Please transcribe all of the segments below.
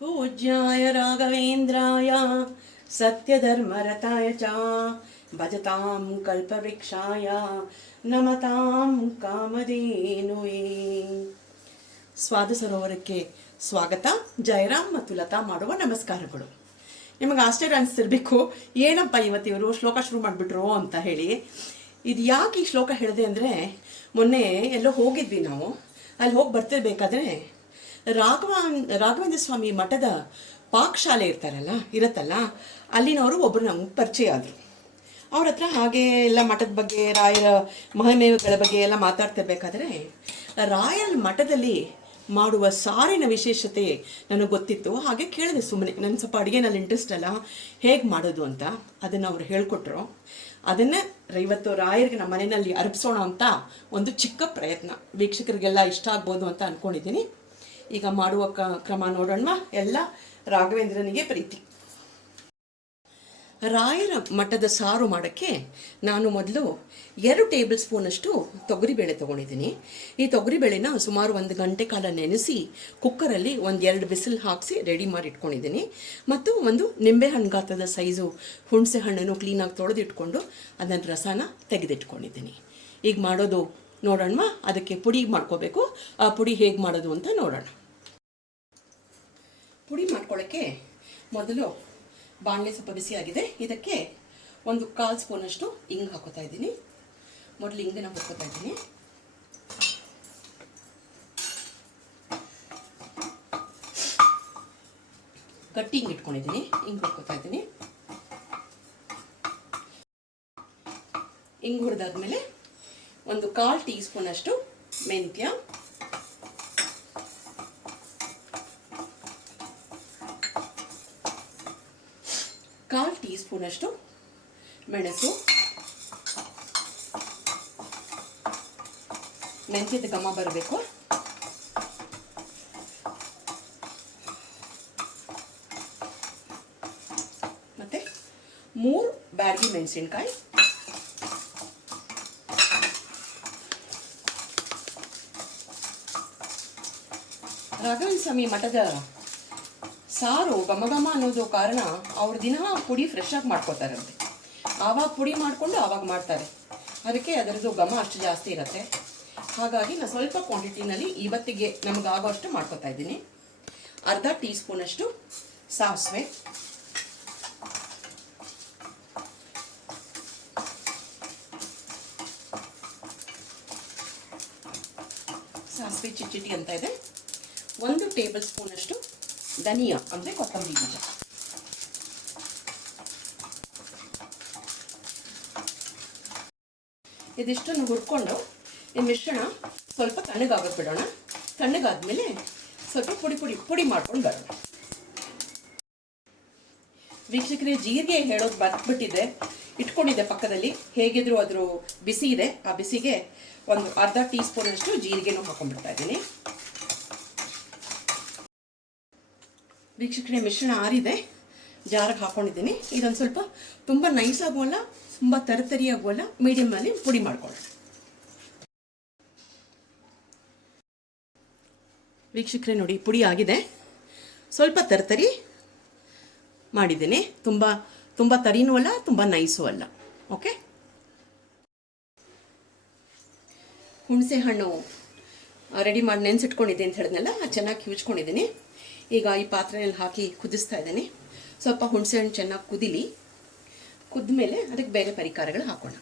पूज्याय राघवेन्द्राय सत्यधर्मरताय च भजतां कल्पवृक्षाय नमतां ಕಾಮಧೇನುವೇ. ಸ್ವಾದ ಸರೋವರಕ್ಕೆ ಸ್ವಾಗತ. ಜಯರಾಮ್ ಮತ್ತು ಲತಾ ಮಾಡುವ ನಮಸ್ಕಾರಗಳು. ನಿಮಗೆ ಆಶ್ಚರ್ಯ ಅನಿಸ್ತಿರ್ಬೇಕು, ಏನಪ್ಪ ಇವತ್ತು ಇವರು ಶ್ಲೋಕ ಶುರು ಮಾಡಿಬಿಟ್ರು ಅಂತ ಹೇಳಿ. ಇದು ಯಾಕೆ ಈ ಶ್ಲೋಕ ಹೇಳಿದೆ ಅಂದರೆ, ಮೊನ್ನೆ ಎಲ್ಲೋ ಹೋಗಿದ್ವಿ ನಾವು. ಅಲ್ಲಿ ಹೋಗಿ ಬರ್ತಿರ್ಬೇಕಾದ್ರೆ ರಾಘವೇಂದ್ರ ಸ್ವಾಮಿ ಮಠದ ಪಾಕಶಾಲೆ ಇರುತ್ತಲ್ಲ, ಅಲ್ಲಿನವರು ಒಬ್ಬರು ನಮ್ಗೆ ಪರಿಚಯ ಆದರು. ಅವ್ರ ಹತ್ರ ಹಾಗೆ ಎಲ್ಲ ಮಠದ ಬಗ್ಗೆ, ರಾಯರ ಮಹಿಮೆಗಳ ಬಗ್ಗೆ ಎಲ್ಲ ಮಾತಾಡ್ತಿರ್ಬೇಕಾದ್ರೆ, ರಾಯರ ಮಠದಲ್ಲಿ ಮಾಡುವ ಸಾರಿನ ವಿಶೇಷತೆ ನನಗೆ ಗೊತ್ತಿತ್ತು. ಹಾಗೆ ಕೇಳಿದೆ ಸುಮ್ಮನೆ, ನನ್ನ ಸ್ವಲ್ಪ ಅಡುಗೆನಲ್ಲಿ ಇಂಟ್ರೆಸ್ಟ್ ಅಲ್ಲ, ಹೇಗೆ ಮಾಡೋದು ಅಂತ. ಅದನ್ನು ಅವ್ರು ಹೇಳ್ಕೊಟ್ರು. ಅದನ್ನೇ ಇವತ್ತು ರಾಯರಿಗೆ ನಮ್ಮ ಮನೆಯಲ್ಲಿ ಅರ್ಪಿಸೋಣ ಅಂತ ಒಂದು ಚಿಕ್ಕ ಪ್ರಯತ್ನ. ವೀಕ್ಷಕರಿಗೆಲ್ಲ ಇಷ್ಟ ಆಗ್ಬೋದು ಅಂತ ಅಂದ್ಕೊಂಡಿದ್ದೀನಿ. ಈಗ ಮಾಡುವ ಕ್ರಮ ನೋಡೋಣ. ಎಲ್ಲ ರಾಘವೇಂದ್ರನಿಗೆ ಪ್ರೀತಿ. ರಾಯರ ಮಠದ ಸಾರು ಮಾಡೋಕ್ಕೆ ನಾನು ಮೊದಲು 2 ಟೇಬಲ್ ಸ್ಪೂನಷ್ಟು ತೊಗರಿಬೇಳೆ ತೊಗೊಂಡಿದ್ದೀನಿ. ಈ ತೊಗರಿಬೇಳೆನ ಸುಮಾರು 1 ಗಂಟೆ ಕಾಲ ನೆನೆಸಿ ಕುಕ್ಕರಲ್ಲಿ 1-2 ಬಿಸಿಲ್ ಹಾಕಿಸಿ ರೆಡಿ ಮಾಡಿ ಇಟ್ಕೊಂಡಿದ್ದೀನಿ. ಮತ್ತು ಒಂದು ನಿಂಬೆಹಣ್ಣು ಗಾತ್ರದ ಸೈಜು ಹುಣಸೆ ಹಣ್ಣನ್ನು ಕ್ಲೀನಾಗಿ ತೊಳೆದಿಟ್ಕೊಂಡು ಅದನ್ನು ರಸನ ತೆಗೆದಿಟ್ಕೊಂಡಿದ್ದೀನಿ. ಈಗ ಮಾಡೋದು ನೋಡೋಣ. ಅದಕ್ಕೆ ಪುಡಿ ಮಾಡ್ಕೋಬೇಕು. ಆ ಪುಡಿ ಹೇಗೆ ಮಾಡೋದು ಅಂತ ನೋಡೋಣ. ಪುಡಿ ಮಾಡ್ಕೊಳ್ಳೋಕ್ಕೆ ಮೊದಲು ಬಾಣಲೆ ಸ್ವಲ್ಪ ಬಿಸಿಯಾಗಿದೆ. ಇದಕ್ಕೆ 1/4 ಸ್ಪೂನಷ್ಟು ಇಂಗು ಹಾಕೋತಾ ಇದ್ದೀನಿ. ಮೊದಲು ಇಂಗನ್ನ ಹುರ್ಕೋತಾ ಇದ್ದೀನಿ. ಗಟ್ಟಿ ಇಂಗು ಇಟ್ಕೊಂಡಿದ್ದೀನಿ. ಇಂಗು ಹುರ್ಕೋತಾ ಇದ್ದೀನಿ. ಇಂಗು ಹುರಿದಾದ್ಮೇಲೆ 1/4 ಟೀ ಸ್ಪೂನಷ್ಟು ಮೆಂತ್ಯ, 1/4 ಟೀ ಸ್ಪೂನಷ್ಟು ಮೆಣಸು. ಮೆಂತ್ಯದ ಘಮ ಬರಬೇಕು. ಮತ್ತೆ 3 ಬ್ಯಾಡಗಿ ಮೆಣಸಿನಕಾಯಿ, ರಾಘವೇಂದ್ರ ಸ್ವಾಮಿ ಮಠದ ಸಾರು ಘಮ ಅನ್ನೋದು ಕಾರಣ ಅವ್ರ ದಿನ ಪುಡಿ ಫ್ರೆಶ್ ಆಗಿ ಮಾಡ್ಕೋತಾರಂತೆ. ಆವಾಗ ಪುಡಿ ಮಾಡಿಕೊಂಡು ಆವಾಗ ಮಾಡ್ತಾರೆ. ಅದಕ್ಕೆ ಅದರದ್ದು ಘಮ ಅಷ್ಟು ಜಾಸ್ತಿ ಇರುತ್ತೆ. ಹಾಗಾಗಿ ನಾನು ಸ್ವಲ್ಪ ಕ್ವಾಂಟಿಟಿನಲ್ಲಿ ಇವತ್ತಿಗೆ ನಮಗಾಗೋ ಅಷ್ಟು ಮಾಡ್ಕೋತಾ ಇದ್ದೀನಿ. 1/2 ಟೀ ಸ್ಪೂನಷ್ಟು ಸಾಸಿವೆ, ಸಾಸಿವೆ ಚಿಟಿಟಿ ಅಂತ ಇದೆ. 1 ಟೇಬಲ್ ಸ್ಪೂನಷ್ಟು ಧನಿಯಾ ಅಂದರೆ ಕೊತ್ತಂಬರಿ ಬೀಜ. ಇದಿಷ್ಟನ್ನು ಹುರ್ಕೊಂಡು ಈ ಮಿಶ್ರಣ ಸ್ವಲ್ಪ ತಣ್ಣಗಾಗೋಕೆ ಬಿಡೋಣ. ತಣ್ಣಗಾದ್ಮೇಲೆ ಸ್ವಲ್ಪ ಪುಡಿ ಮಾಡ್ಕೊಂಡು ಬರೋಣ. ವೀಕ್ಷಕರೇ, ಜೀರಿಗೆ ಹೇಳೋದು ಬರ್ಬಿಟ್ಟಿದೆ, ಇಟ್ಕೊಂಡಿದ್ದೆ ಪಕ್ಕದಲ್ಲಿ. ಹೇಗಿದ್ರು ಅದ್ರ ಬಿಸಿ ಇದೆ. ಆ ಬಿಸಿಗೆ 1/2 ಟೀ ಸ್ಪೂನಷ್ಟು ಜೀರಿಗೆನೂ ಹಾಕೊಂಡ್ಬಿಡ್ತಾ ಇದ್ದೀನಿ. ವೀಕ್ಷಕರೇ, ಮಿಶ್ರಣ ಆರಿದೆ, ಜಾರಿಗೆ ಹಾಕೊಂಡಿದ್ದೀನಿ. ಇದೊಂದು ಸ್ವಲ್ಪ ತುಂಬ ನೈಸ್ ಆಗುವಲ್ಲ, ತುಂಬ ತರತರಿ ಆಗುವಲ್ಲ, ಮೀಡಿಯಮಲ್ಲಿ ಪುಡಿ ಮಾಡ್ಕೊಳ್ಳೋಣ. ವೀಕ್ಷಕರೇ ನೋಡಿ, ಪುಡಿ ಆಗಿದೆ. ಸ್ವಲ್ಪ ತರತರಿ ಮಾಡಿದ್ದೀನಿ. ತುಂಬ ತರಿನೂ ಅಲ್ಲ, ತುಂಬ ನೈಸೂ ಅಲ್ಲ. ಓಕೆ. ಹುಣಸೆ ಹಣ್ಣು ರೆಡಿ ಮಾಡಿ ನೆನೆಸಿಟ್ಕೊಂಡಿದ್ದೆ ಅಂತ ಹೇಳಿದ್ನಲ್ಲ, ಚೆನ್ನಾಗಿ ಕಿವುಚ್ಕೊಂಡಿದ್ದೀನಿ. ಈಗ ಈ ಪಾತ್ರೆಯಲ್ಲಿ ಹಾಕಿ ಕುದಿಸ್ತಾ ಇದ್ದೀನಿ. ಸ್ವಲ್ಪ ಹುಣಸೆ ಹಣ್ಣು ಚೆನ್ನಾಗಿ ಕುದಿಲಿ. ಕುದ್ದ ಮೇಲೆ ಅದಕ್ಕೆ ಬೇರೆ ಪರಿಕಾರಗಳು ಹಾಕೋಣ.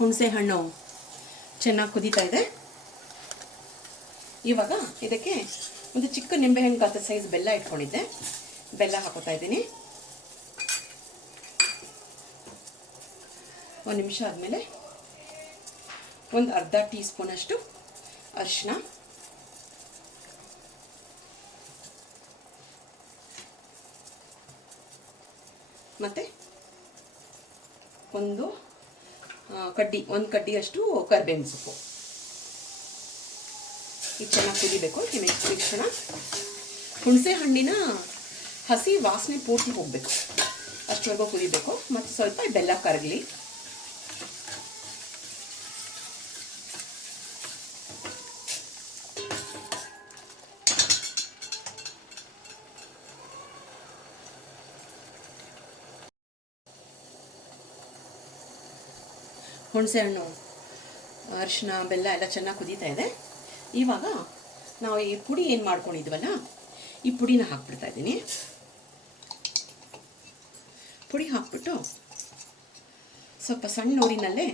ಹುಣಸೆ ಹಣ್ಣು ಚೆನ್ನಾಗಿ ಕುದೀತಾ ಇದೆ. ಇವಾಗ ಇದಕ್ಕೆ ಒಂದು ಚಿಕ್ಕ ನಿಂಬೆಹಣ್ಣು ಗಾತ್ರದ ಸೈಜ್ ಬೆಲ್ಲ ಇಟ್ಕೊಂಡಿದ್ದೆ. ಬೆಲ್ಲ ಹಾಕೋತಾ ಇದ್ದೀನಿ. 1 ನಿಮಿಷ ಆದಮೇಲೆ 1/2 ಟೀ ಸ್ಪೂನಷ್ಟು ಅರಿಶಿನ, ಮತ್ತು ಒಂದು ಕಡ್ಡಿಯಷ್ಟು ಕರಿಬೇವಿನ ಸೊಪ್ಪು. ಇದು ಚೆನ್ನಾಗಿ ಕುದಿಬೇಕು. ಈ ಮಿಶ್ರಣ ಹುಣಸೆ ಹಣ್ಣಿನ ಹಸಿ ವಾಸನೆ ಪೂರ್ತಿ ಹೋಗಬೇಕು. ಅಷ್ಟು ಅಷ್ಟವರೆಗೂ ಕುದಿಬೇಕು. ಮತ್ತು ಸ್ವಲ್ಪ ಬೆಲ್ಲ ಕರಗಲಿ. ಹುಣಸೆಹಣ್ಣು, ಅರಿಶಿನ, ಬೆಲ್ಲ ಎಲ್ಲ ಚೆನ್ನಾಗಿ ಕುದೀತಾ ಇದೆ. ಇವಾಗ ನಾವು ಈ ಪುಡಿ ಏನು ಮಾಡ್ಕೊಂಡಿದ್ವಲ್ಲ, ಈ ಪುಡಿನ ಹಾಕ್ಬಿಡ್ತಾ ಇದ್ದೀನಿ. ಪುಡಿ ಹಾಕ್ಬಿಟ್ಟು ಸ್ವಲ್ಪ ಸಣ್ಣ ಊರಿನಲ್ಲೇ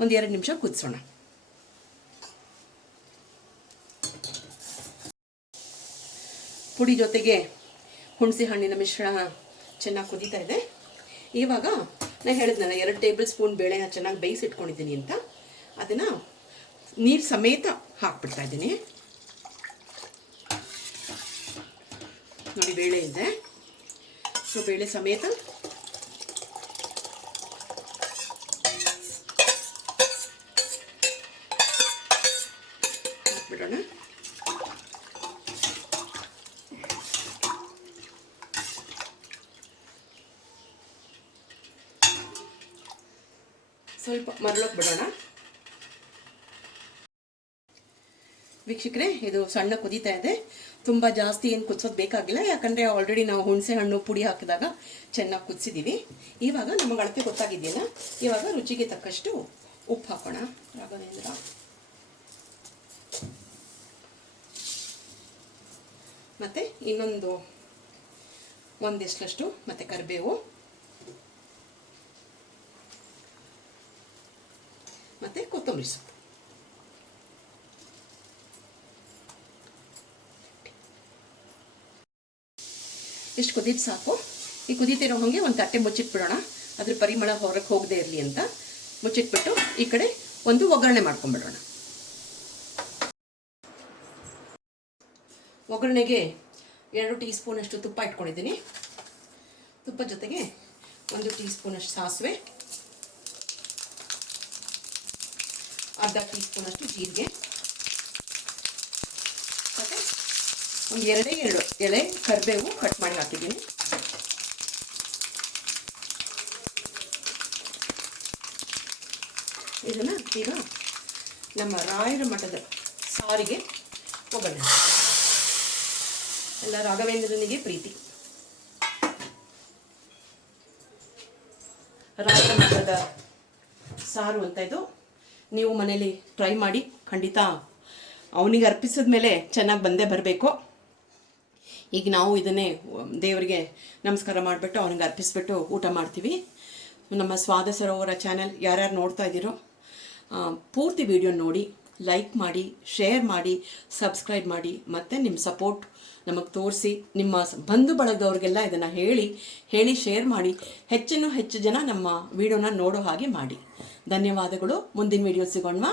1-2 ನಿಮಿಷ ಕುದಿಸೋಣ. ಪುಡಿ ಜೊತೆಗೆ ಹುಣಸೆ ಹಣ್ಣಿನ ಮಿಶ್ರಣ ಚೆನ್ನಾಗಿ ಕುದೀತಾ ಇದೆ. ಇವಾಗ ನಾನು ಹೇಳಿದ್ನಲ್ಲ 2 ಟೇಬಲ್ ಸ್ಪೂನ್ ಬೇಳೆನ ಚೆನ್ನಾಗಿ ಬೇಯಿಸಿಟ್ಕೊಂಡಿದ್ದೀನಿ ಅಂತ, ಅದನ್ನು ನೀರು ಸಮೇತ ಹಾಕ್ಬಿಡ್ತಾ ಇದ್ದೀನಿ. ನೋಡಿ ಬೇಳೆ ಇದೆ, ಸೊ ಬೇಳೆ ಸಮೇತ ಹಾಕ್ಬಿಡೋಣ. ಸ್ವಲ್ಪ ಮರಳೋಕೆ ಬಿಡೋಣ. ವೀಕ್ಷಕರೇ, ಇದು ಸಣ್ಣ ಕುದೀತಾ ಇದೆ. ತುಂಬ ಜಾಸ್ತಿ ಏನು ಕುದಿಸೋದು ಬೇಕಾಗಿಲ್ಲ, ಯಾಕಂದರೆ ಆಲ್ರೆಡಿ ನಾವು ಹುಣಸೆ ಹಣ್ಣು ಪುಡಿ ಹಾಕಿದಾಗ ಚೆನ್ನಾಗಿ ಕುದಿಸಿದ್ದೀವಿ. ಇವಾಗ ನಮಗೆ ಅಳತೆ ಗೊತ್ತಾಗಿದೆಯಲ್ಲ, ಇವಾಗ ರುಚಿಗೆ ತಕ್ಕಷ್ಟು ಉಪ್ಪು ಹಾಕೋಣ. ರಾಘವೇಂದ್ರ, ಮತ್ತು ಇನ್ನೊಂದು ಒಂದಿಷ್ಟಷ್ಟು, ಮತ್ತು ಕರಿಬೇವು, ಮತ್ತು ಕೊತ್ತಂಬರಿ ಸೊಪ್ಪು. ಇಷ್ಟು ಕುದಿದು ಸಾಕು. ಈ ಕುದೀತಿರೋ ಹಾಗೆ ಒಂದು ತಟ್ಟೆ ಮುಚ್ಚಿಟ್ಬಿಡೋಣ, ಅದ್ರ ಪರಿಮಳ ಹೊರಗೆ ಹೋಗದೆ ಇರಲಿ ಅಂತ ಮುಚ್ಚಿಟ್ಬಿಟ್ಟು ಈ ಕಡೆ ಒಂದು ಒಗ್ಗರಣೆ ಮಾಡ್ಕೊಂಡ್ಬಿಡೋಣ. ಒಗ್ಗರಣೆಗೆ 2 ಟೀ ಸ್ಪೂನಷ್ಟು ತುಪ್ಪ ಇಟ್ಕೊಂಡಿದ್ದೀನಿ. ತುಪ್ಪ ಜೊತೆಗೆ 1 ಟೀ ಸ್ಪೂನಷ್ಟು ಸಾಸಿವೆ, ಅರ್ಧ ಟೀ ಸ್ಪೂನಷ್ಟು ಜೀರಿಗೆ, ಮತ್ತು ಒಂದು 2 ಎಳೆ ಕರಿಬೇವು ಕಟ್ ಮಾಡಿ ಹಾಕಿದ್ದೀನಿ. ಇದನ್ನು ಈಗ ನಮ್ಮ ರಾಯರ ಮಠದ ಸಾರಿಗೆ ಒಗ್ಗರಣೆ. ಎಲ್ಲ ರಾಘವೇಂದ್ರನಿಗೆ ಪ್ರೀತಿ. ರಾಯರ ಮಠದ ಸಾರು ಅಂತ ಇದು. ನೀವು ಮನೇಲಿ ಟ್ರೈ ಮಾಡಿ, ಖಂಡಿತ ಅವನಿಗೆ ಅರ್ಪಿಸಿದ ಮೇಲೆ ಚೆನ್ನಾಗಿ ಬಂದೇ ಬರಬೇಕು. ಈಗ ನಾವು ಇದನ್ನೇ ದೇವರಿಗೆ ನಮಸ್ಕಾರ ಮಾಡಿಬಿಟ್ಟು ಅವನಿಗೆ ಅರ್ಪಿಸ್ಬಿಟ್ಟು ಊಟ ಮಾಡ್ತೀವಿ. ನಮ್ಮ ಸ್ವಾದ ಸರೋವರ ಚಾನೆಲ್ ಯಾರ್ಯಾರು ನೋಡ್ತಾ ಇದ್ದೀರೋ ಪೂರ್ತಿ ವಿಡಿಯೋ ನೋಡಿ, ಲೈಕ್ ಮಾಡಿ, ಶೇರ್ ಮಾಡಿ, ಸಬ್ಸ್ಕ್ರೈಬ್ ಮಾಡಿ, ಮತ್ತು ನಿಮ್ಮ ಸಪೋರ್ಟ್ ನಮಗೆ ತೋರಿಸಿ, ನಿಮ್ಮ ಬಂಧು ಬಳಗದವ್ರಿಗೆಲ್ಲ ಇದನ್ನು ಹೇಳಿ ಶೇರ್ ಮಾಡಿ, ಹೆಚ್ಚು ಜನ ನಮ್ಮ ವಿಡಿಯೋನ ನೋಡೋ ಹಾಗೆ ಮಾಡಿ. ಧನ್ಯವಾದಗಳು. ಮುಂದಿನ ವಿಡಿಯೋ ಸಿಗೋಣ.